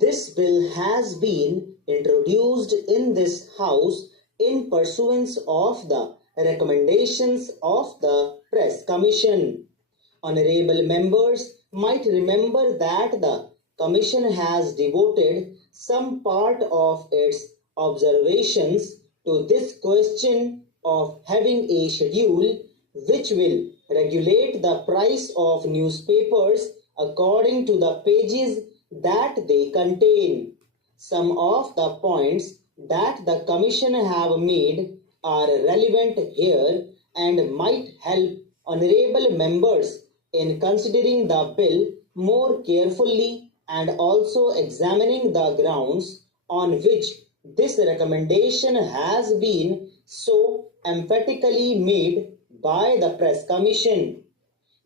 This bill has been introduced in this House in pursuance of the recommendations of the Press Commission. Honorable members might remember that the Commission has devoted some part of its observations to this question of having a schedule which will regulate the price of newspapers according to the pages that they contain. Some of the points that the Commission have made are relevant here and might help honorable members in considering the bill more carefully and also examining the grounds on which this recommendation has been so emphatically made by the Press Commission.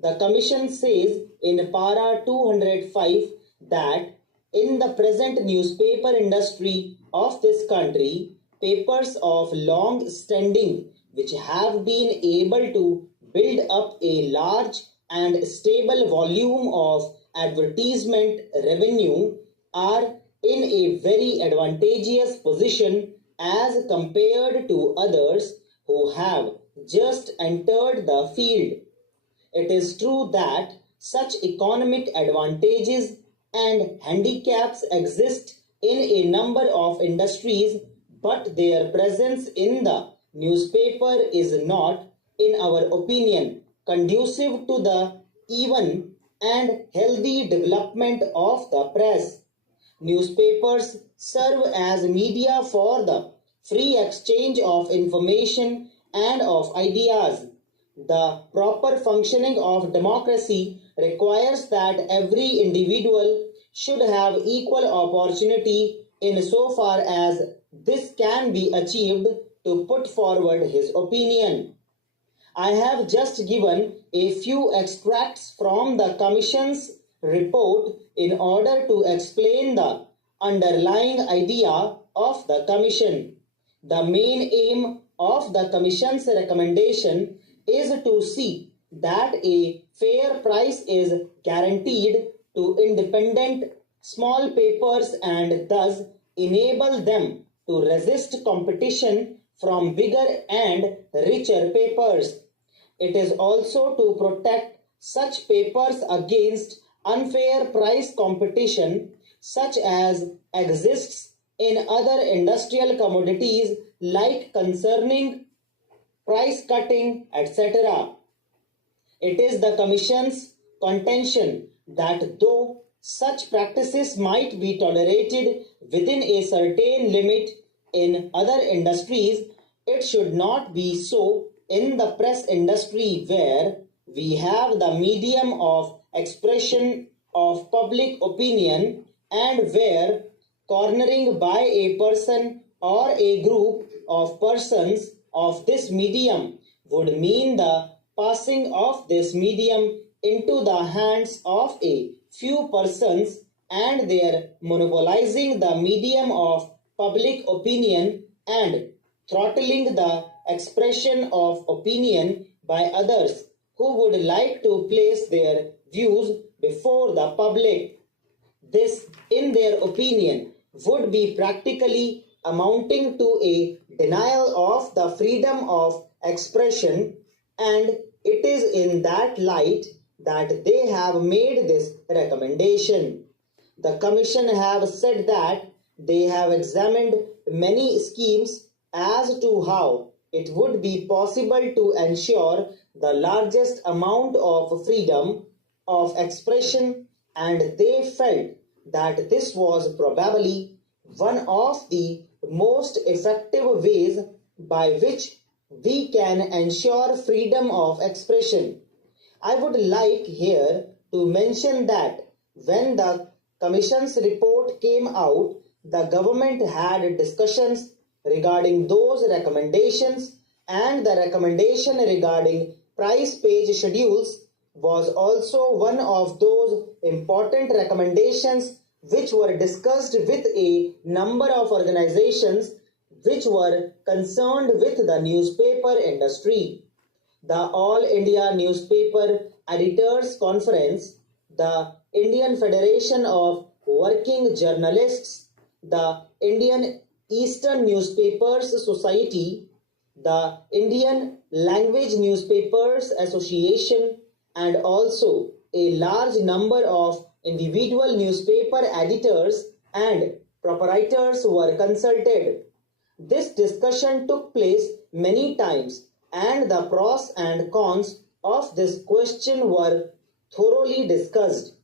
The Commission says in para 205 that in the present newspaper industry of this country, papers of long standing which have been able to build up a large and stable volume of advertisement revenue are in a very advantageous position as compared to others who have just entered the field. It is true that such economic advantages and handicaps exist in a number of industries, but their presence in the newspaper is not, in our opinion, conducive to the even and healthy development of the press. Newspapers serve as media for the free exchange of information and of ideas. The proper functioning of democracy requires that every individual should have equal opportunity in so far as this can be achieved to put forward his opinion. I have just given a few extracts from the Commission's report in order to explain the underlying idea of the Commission. The main aim of the Commission's recommendation is to see that a fair price is guaranteed to independent small papers and thus enable them to resist competition from bigger and richer papers. It is also to protect such papers against unfair price competition such as exists in other industrial commodities like concerning price cutting, etc. It is the Commission's contention that though such practices might be tolerated within a certain limit in other industries, it should not be so in the press industry where we have the medium of expression of public opinion and where cornering by a person or a group of persons of this medium would mean the passing of this medium into the hands of a few persons and their monopolizing the medium of public opinion and throttling the expression of opinion by others who would like to place their views before the public. This, in their opinion, would be practically amounting to a denial of the freedom of expression, and it is in that light that they have made this recommendation. The Commission have said that they have examined many schemes as to how it would be possible to ensure the largest amount of freedom of expression, and they felt that this was probably one of the most effective ways by which we can ensure freedom of expression. I would like here to mention that when the Commission's report came out, the government had discussions regarding those recommendations, and the recommendation regarding price page schedules was also one of those important recommendations which were discussed with a number of organizations which were concerned with the newspaper industry. The All India Newspaper Editors Conference, the Indian Federation of working journalists, the Indian Eastern Newspapers Society, the Indian Language Newspapers Association, and also a large number of individual newspaper editors and proprietors were consulted. This discussion took place many times, and the pros and cons of this question were thoroughly discussed.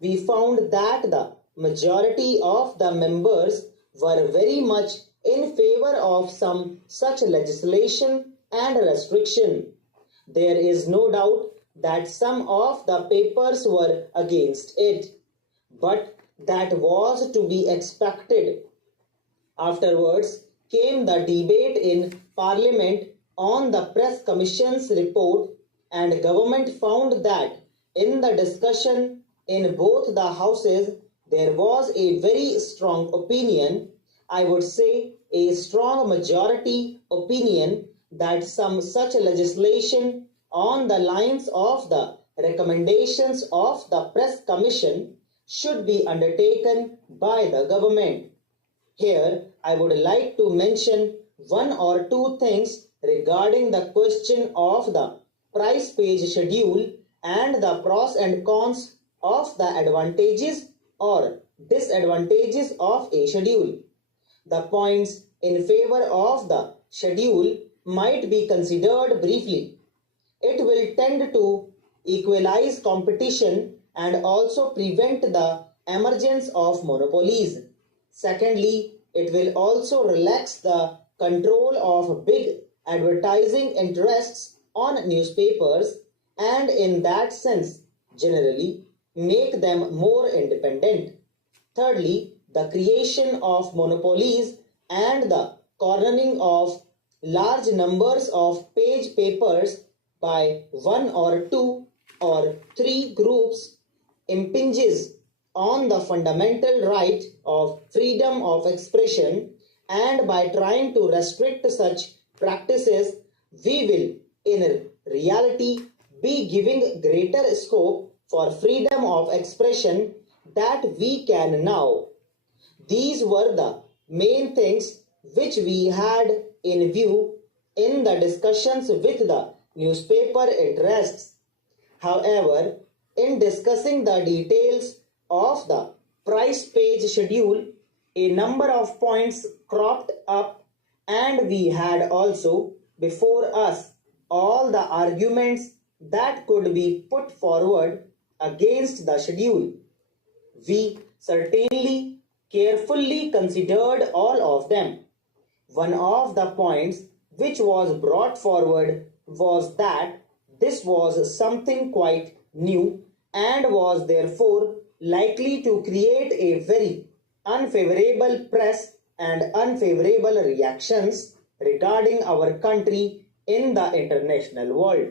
We found that the majority of the members were very much in favor of some such legislation and restriction. There is no doubt that some of the papers were against it, but that was to be expected. Afterwards came the debate in Parliament on the Press Commission's report, and government found that in the discussion in both the houses there was a very strong opinion, I would say a strong majority opinion, that some such legislation on the lines of the recommendations of the Press Commission should be undertaken by the government. Here, I would like to mention one or two things regarding the question of the price page schedule and the pros and cons of the advantages or disadvantages of a schedule. The points in favor of the schedule might be considered briefly. It will tend to equalize competition and also prevent the emergence of monopolies. Secondly, it will also relax the control of big advertising interests on newspapers, and in that sense generally make them more independent. Thirdly, the creation of monopolies and the cornering of large numbers of page papers by one or two or three groups impinges on the fundamental right of freedom of expression, and by trying to restrict such practices we will in reality be giving greater scope for freedom of expression that we can now. These were the main things which we had in view in the discussions with the newspaper interests. However, in discussing the details of the price page schedule, a number of points cropped up, and we had also before us all the arguments that could be put forward against the schedule. We certainly carefully considered all of them. One of the points which was brought forward was that this was something quite new and was therefore likely to create a very unfavorable press and unfavorable reactions regarding our country in the international world.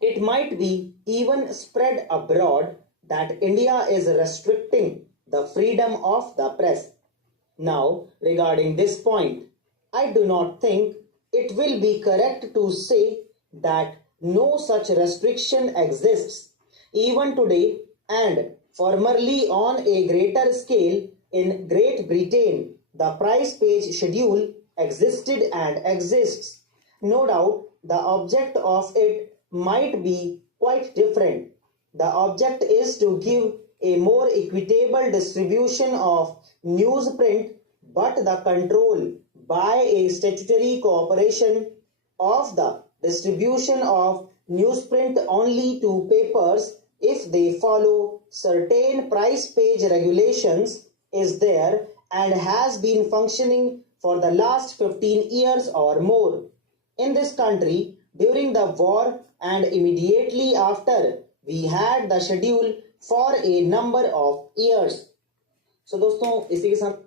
It might be even spread abroad that India is restricting the freedom of the press. Now, regarding this point, I do not think it will be correct to say that no such restriction exists. Even today and formerly on a greater scale in Great Britain, the price page schedule existed and exists. No doubt the object of it might be quite different. The object is to give a more equitable distribution of newsprint, but the control by a statutory cooperation of the distribution of newsprint only to papers if they follow certain price page regulations is there and has been functioning for the last 15 years or more. In this country, during the war and immediately after, we had the schedule for a number of years. So दोस्तों, इसी के साथ